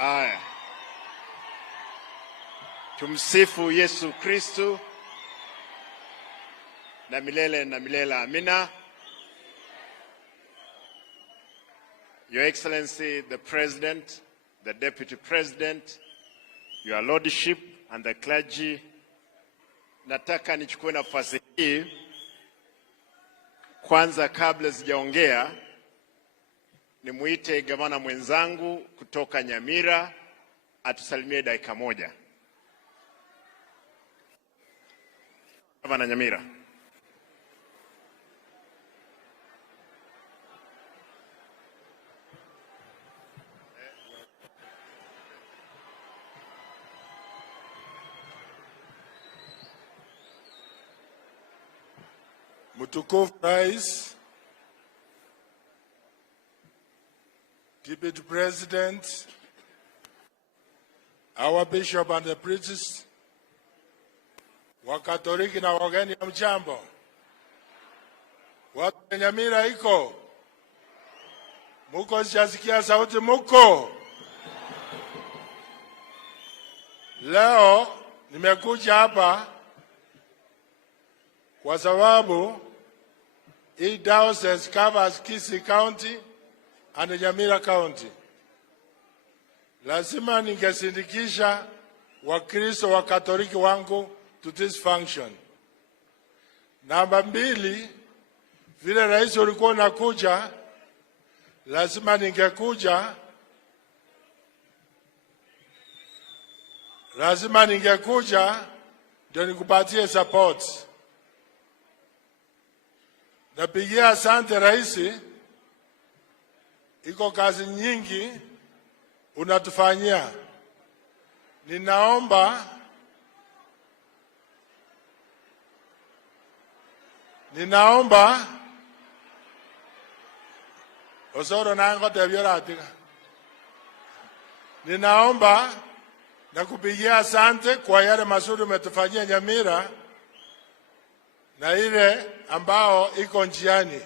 Aya. Tumsifu Yesu Kristu na milele amina. Your Excellency, the President, the Deputy President, Your Lordship and the clergy, nataka nichukue nafasi hii kwanza kabla sijaongea nimuite gavana mwenzangu kutoka Nyamira atusalimie dakika moja. Gavana Nyamira. Mtukufu Rais, Deputy President, our Bishop and the priests, Wakatoliki na wageni ya mchambo, watu wa Nyamira iko, muko sijasikia sauti muko. Leo nimekuja hapa kwa sababu hii diocese covers Kisii County and Nyamira County. Lazima ningesindikisha Wakristo wa Katoliki wangu to this function. Namba 2, vile rais ulikuwa unakuja, lazima ningekuja ndio nikupatie support. Napigia asante rais, iko kazi nyingi unatufanyia. Ninaomba osoro nango tebioratiga. Ninaomba na kupigia asante kwa yale mazuri umetufanyia Nyamira na ile ambao iko njiani.